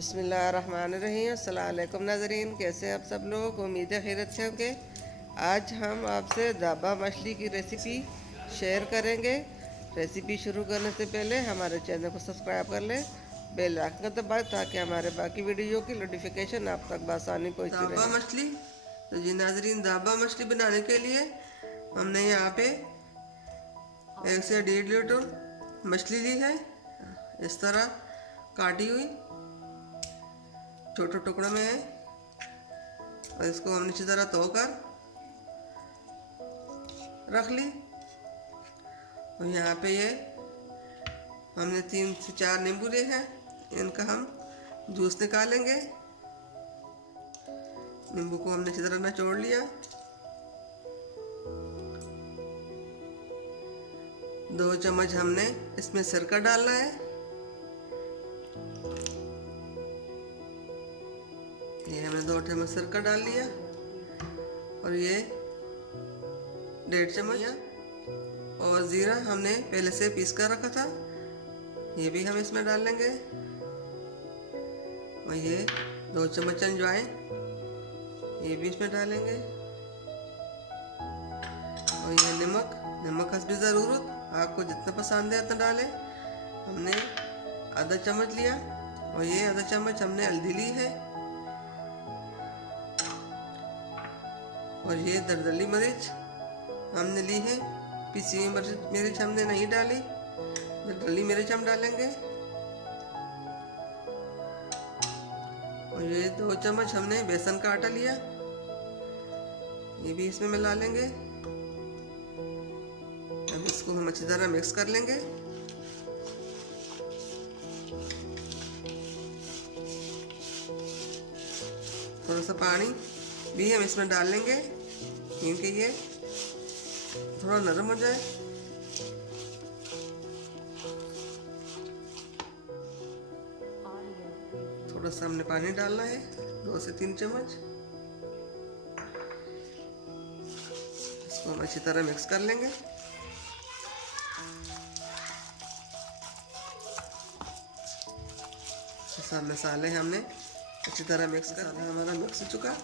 बिस्मिल्लाहिर्रहमानिर्रहीम। अस्सलाम वालेकुम नाज़रीन, कैसे आप सब लोग? उम्मीद है खैरियत से होंगे। आज हम आपसे दाबा मछली की रेसिपी शेयर करेंगे। रेसिपी शुरू करने से पहले हमारे चैनल को सब्सक्राइब कर लें, बेल आइकन दबाएं ताकि हमारे बाकी वीडियो की नोटिफिकेशन आप तक बआसानी पहुंचती रहे। दाबा मछली, तो जी नाज़रीन, दाबा मछली बनाने के लिए हमने यहाँ पे 1 से 1.5 लीटर मछली ली है। इस तरह काटी हुई छोटे टुकड़ों में है और इसको हमने अच्छी तरह धोकर रख ली। और यहाँ पे ये हमने 3 से 4 नींबू लिए हैं, इनका हम जूस निकालेंगे। नींबू को हमने अच्छी तरह निचोड़ लिया। 2 चम्मच हमने इसमें सिरका डालना है। ये हमने 2 चम्मच सिरका डाल लिया और ये 1.5 चम्मच और ज़ीरा हमने पहले से पीस कर रखा था, ये भी हम इसमें डाल लेंगे। और ये 2 चम्मच अजवाइन, ये भी इसमें डालेंगे। और ये नमक हस्बे ज़रूरत, आपको जितना पसंद है उतना डालें। हमने आधा चम्मच लिया और ये आधा चम्मच हमने हल्दी ली है। और ये दरदली मिर्च हमने ली है, पिसी हुई मिर्च हमने नहीं डाली, दरदली मिर्च हम डालेंगे। और ये 2 चम्मच हमने बेसन का आटा लिया, ये भी इसमें मिला लेंगे। अब इसको हम अच्छी तरह मिक्स कर लेंगे। थोड़ा सा पानी भी हम इसमें डाल लेंगे क्योंकि ये थोड़ा नरम हो जाए। थोड़ा सा हमने पानी डालना है, 2 से 3 चम्मच। इसको हम अच्छी तरह मिक्स कर लेंगे। सब मसाले हमने अच्छी तरह मिक्स कर दिया। हमारा मिक्स हो चुका।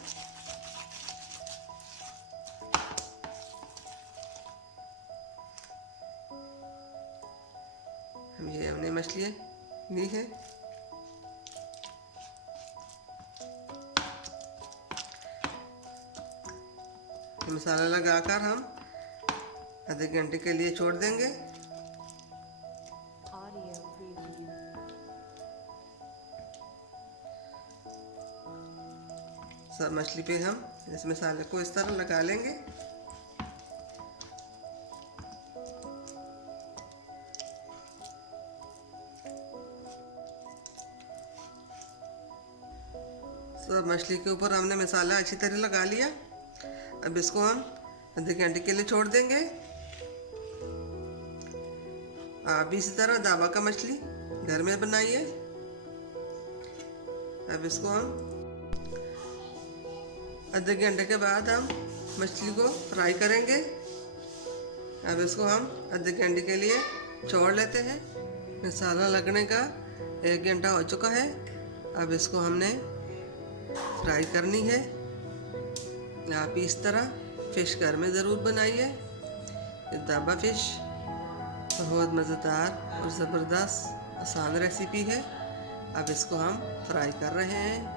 हम ये हमने मछलियाँ ली है। मसाला लगाकर हम आधे घंटे के लिए छोड़ देंगे। सब मछली पे हम इस मसाले को इस तरह लगा लेंगे। सब मछली के ऊपर हमने मसाला अच्छी तरह लगा लिया। अब इसको हम आधे घंटे के लिए छोड़ देंगे। आप भी इसी तरह दाबा का मछली घर में बनाइए। अब इसको हम आधे घंटे के बाद हम मछली को फ्राई करेंगे। अब इसको हम आधे घंटे के लिए छोड़ लेते हैं। मसाला लगने का 1 घंटा हो चुका है। अब इसको हमने फ्राई करनी है। आप इस तरह फ़िश घर में ज़रूर बनाइए। दाबा फ़िश बहुत मज़ेदार और ज़बरदस्त आसान रेसिपी है। अब इसको हम फ्राई कर रहे हैं।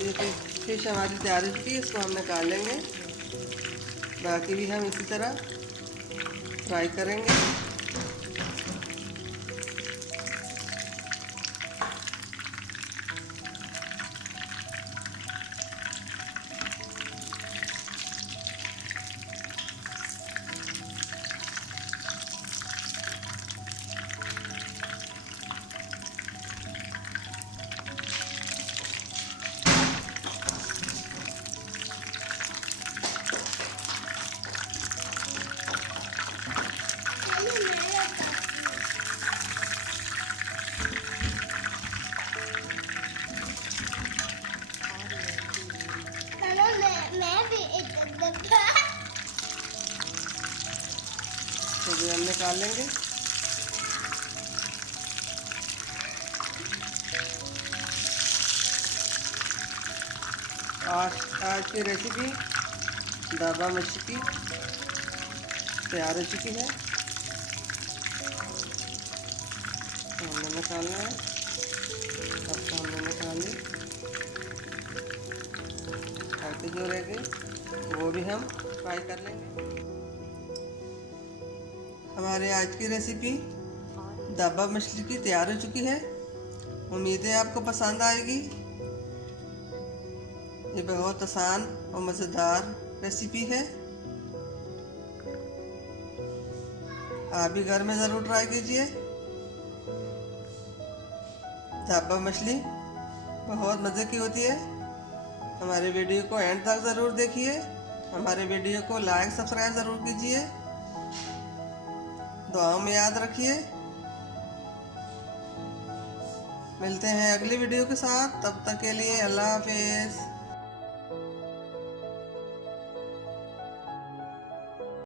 ये फिश हमारी तैयार हो चुकी है, इसको हम निकाल लेंगे। बाकी भी हम इसी तरह फ्राई करेंगे। डालेंगे। आज की रेसिपी ढाबा मछली की तैयार हो चुकी है। तो हमने निकालना है। अब तो हमने निकाल ली। बाकी जो रह गए वो भी हम फ्राई कर लेंगे। हमारे आज की रेसिपी ढाबा मछली की तैयार हो चुकी है। उम्मीद है आपको पसंद आएगी। ये बहुत आसान और मज़ेदार रेसिपी है। आप भी घर में ज़रूर ट्राई कीजिए। ढाबा मछली बहुत मज़े की होती है। हमारे वीडियो को एंड तक ज़रूर देखिए। हमारे वीडियो को लाइक सब्सक्राइब ज़रूर कीजिए। दुआओं में याद रखिए। मिलते हैं अगली वीडियो के साथ। तब तक के लिए अल्लाह हाफिज़।